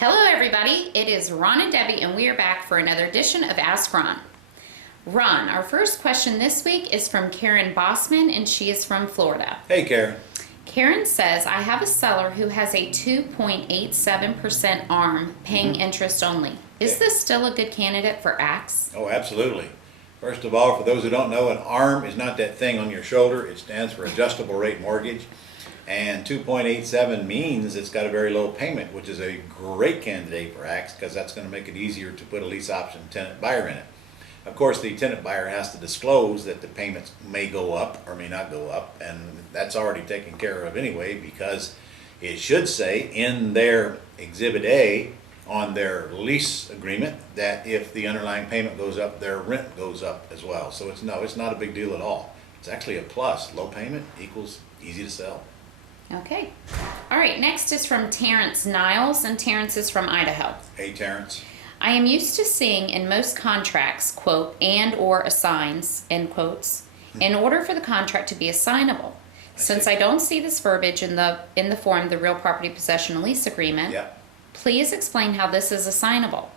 Hello everybody, it is Ron and Debbie and we are back for another edition of Ask Ron. Ron, our first question this week is from Karen Bossman and she is from Florida. Hey Karen. Karen says, I have a seller who has a 2.87% ARM paying interest only. Is this still a good candidate for AX? Oh, absolutely. First of all, for those who don't know, an ARM is not that thing on your shoulder. It stands for adjustable rate mortgage. And 2.87 means it's got a very low payment, which is a great candidate for AX because that's going to make it easier to put a lease option tenant buyer in it. Of course, the tenant buyer has to disclose that the payments may go up or may not go up, and that's already taken care of anyway because it should say in their Exhibit A on their lease agreement that if the underlying payment goes up, their rent goes up as well. So it's not a big deal at all. It's actually a plus. Low payment equals easy to sell. Okay. All right, next is from Terrence Niles, and Terrence is from Idaho. Hey Terrence. I am used to seeing in most contracts, quote, and or assigns, end quotes, in order for the contract to be assignable. Since I don't see this verbiage in the form the real property possession lease agreement, please explain how this is assignable.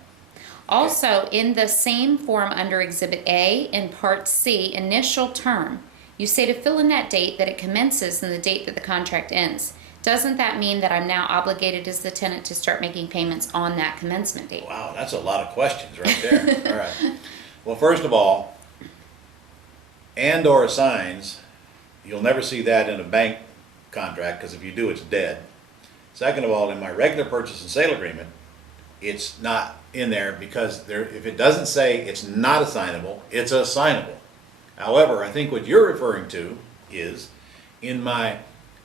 Also, in the same form under Exhibit A in Part C, initial term, you say to fill in that date that it commences and the date that the contract ends. Doesn't that mean that I'm now obligated as the tenant to start making payments on that commencement date? Wow, that's a lot of questions right there. All right. Well, first of all, and or assigns, you'll never see that in a bank contract because if you do, it's dead. Second of all, in my regular purchase and sale agreement, it's not in there because if it doesn't say it's not assignable, it's assignable. However, I think what you're referring to is in my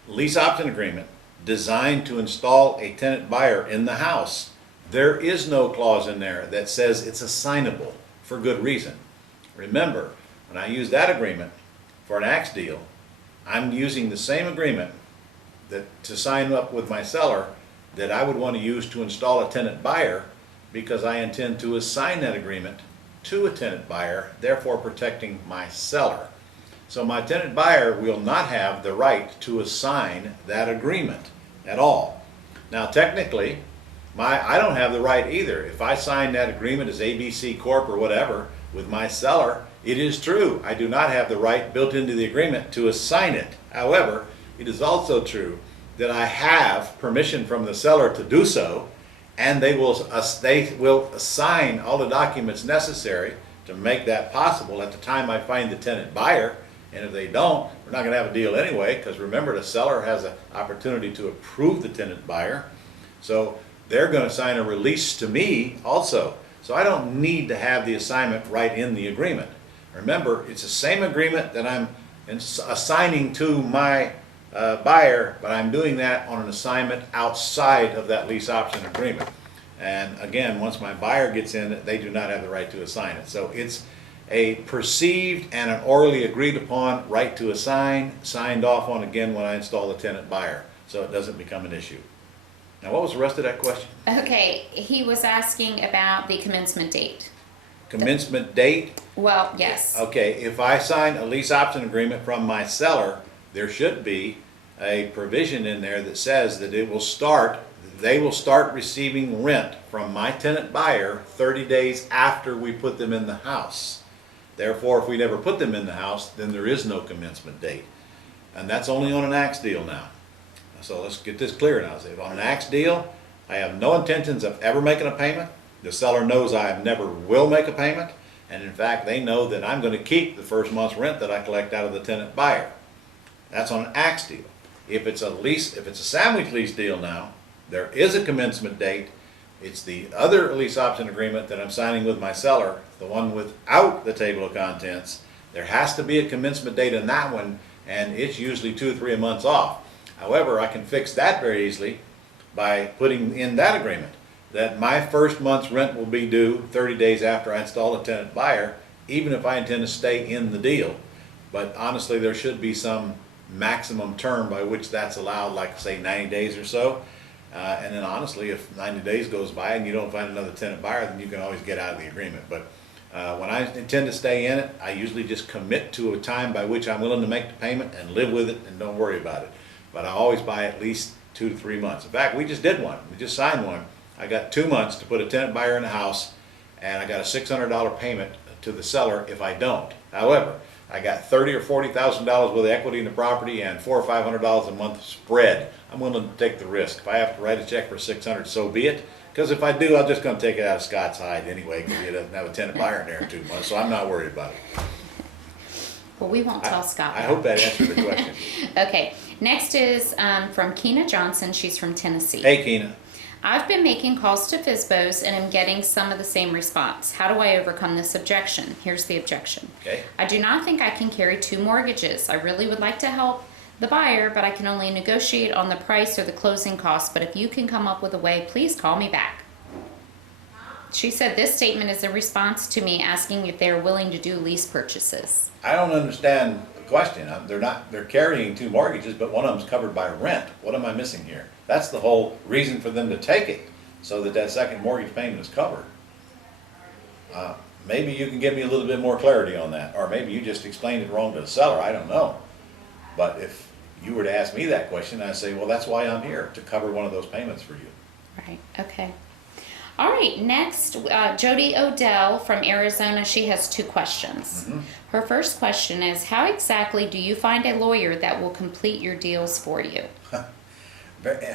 lease option agreement designed to install a tenant buyer in the house, there is no clause in there that says it's assignable for good reason. Remember, when I use that agreement for an AX deal, I'm using the same agreement to sign up with my seller that I would want to use to install a tenant buyer because I intend to assign that agreement to a tenant buyer, therefore protecting my seller. So my tenant buyer will not have the right to assign that agreement at all. Now technically, I don't have the right either. If I sign that agreement as ABC Corp or whatever with my seller, it is true. I do not have the right built into the agreement to assign it. However, it is also true that I have permission from the seller to do so, and they will assign all the documents necessary to make that possible at the time I find the tenant buyer. And if they don't, we're not going to have a deal anyway, because remember, the seller has an opportunity to approve the tenant buyer. So they're going to sign a release to me also. So I don't need to have the assignment right in the agreement. Remember, it's the same agreement that I'm assigning to my buyer, but I'm doing that on an assignment outside of that lease option agreement. And again, once my buyer gets in it, they do not have the right to assign it. So it's a perceived and an orally agreed upon right to assign, signed off on again when I install the tenant buyer, so it doesn't become an issue. Now what was the rest of that question? Okay, he was asking about the commencement date. Commencement date? Well, yes. Okay, if I sign a lease option agreement from my seller, there should be a provision in there that says that they will start receiving rent from my tenant buyer 30 days after we put them in the house. Therefore, if we never put them in the house, then there is no commencement date. And that's only on an AX deal now. So let's get this clear now. So on an AX deal, I have no intentions of ever making a payment. The seller knows I never will make a payment. And in fact, they know that I'm going to keep the first month's rent that I collect out of the tenant buyer. That's on an AX deal. If it's a sandwich lease deal now, there is a commencement date. It's the other lease option agreement that I'm signing with my seller, the one without the table of contents. There has to be a commencement date in that one, and it's usually 2 or 3 months off. However, I can fix that very easily by putting in that agreement that my first month's rent will be due 30 days after I install a tenant buyer, even if I intend to stay in the deal. But honestly, there should be some maximum term by which that's allowed, like say 90 days or so. And then honestly, if 90 days goes by and you don't find another tenant buyer, then you can always get out of the agreement. But when I intend to stay in it, I usually just commit to a time by which I'm willing to make the payment and live with it and don't worry about it. But I always buy at least 2 to 3 months. In fact, we just did one. We just signed one I got 2 months to put a tenant buyer in the house, and I got a $600 payment to the seller if I don't. However, I got $30,000 or $40,000 worth of equity in the property and $400 or $500 a month spread. I'm willing to take the risk. If I have to write a check for $600, so be it. Because if I do, I'm just going to take it out of Scott's hide anyway, because he doesn't have a tenant buyer in there in 2 months, so I'm not worried about it. Well, we won't tell Scott. I hope that answered the question. Okay, next is from Keena Johnson. She's from Tennessee. Hey, Keena. I've been making calls to FSBOs and am getting some of the same response. How do I overcome this objection? Here's the objection. Okay. I do not think I can carry 2 mortgages. I really would like to help the buyer, but I can only negotiate on the price or the closing costs. But if you can come up with a way, please call me back. She said this statement is a response to me asking if they're willing to do lease purchases. I don't understand the question. They're carrying 2 mortgages, but one of them's covered by rent. What am I missing here? That's the whole reason for them to take it, so that that second mortgage payment is covered. Maybe you can give me a little bit more clarity on that, or maybe you just explained it wrong to the seller, I don't know. But if you were to ask me that question, I'd say, well, that's why I'm here, to cover one of those payments for you. Right, okay. All right, next, Jody Odell from Arizona, she has 2 questions. Mm-hmm. Her first question is, how exactly do you find a lawyer that will complete your deals for you?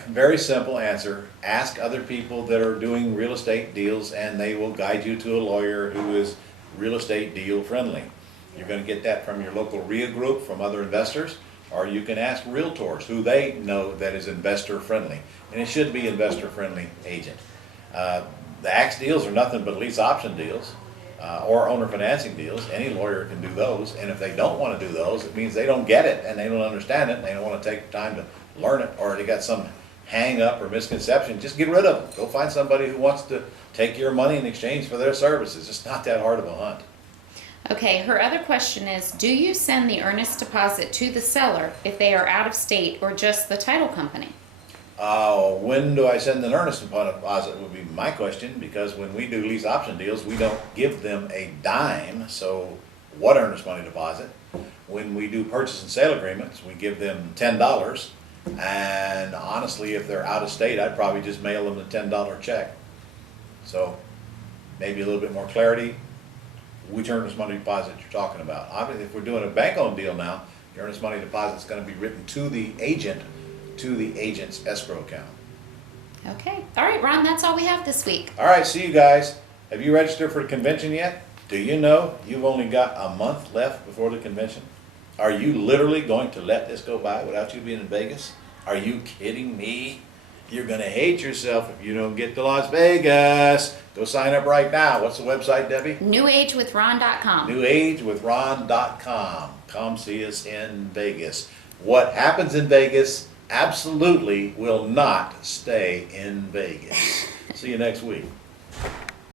Very simple answer. Ask other people that are doing real estate deals, and they will guide you to a lawyer who is real estate deal friendly. You're going to get that from your local RIA group, from other investors, or you can ask realtors who they know that is investor friendly. And it should be investor friendly agent. The AX deals are nothing but lease option deals or owner financing deals. Any lawyer can do those, and if they don't want to do those, it means they don't get it and they don't understand it and they don't want to take the time to learn it, or they got some hang up or misconception. Just get rid of them. Go find somebody who wants to take your money in exchange for their services. It's not that hard of a hunt. Okay, her other question is, do you send the earnest deposit to the seller if they are out of state or just the title company? When do I send an earnest deposit would be my question, because when we do lease option deals, we don't give them a dime, so what earnest money deposit? When we do purchase and sale agreements, we give them $10, and honestly, if they're out of state, I'd probably just mail them the $10 check. So maybe a little bit more clarity, which earnest money deposit you're talking about. Obviously, if we're doing a bank-owned deal now, the earnest money deposit is going to be written to the agent's escrow account. Okay, all right, Ron, that's all we have this week. All right, see you guys. Have you registered for the convention yet? Do you know you've only got a month left before the convention? Are you literally going to let this go by without you being in Vegas? Are you kidding me? You're going to hate yourself if you don't get to Las Vegas. Go sign up right now. What's the website, Debbie? newagewithron.com. newagewithron.com. Come see us in Vegas. What happens in Vegas absolutely will not stay in Vegas. See you next week.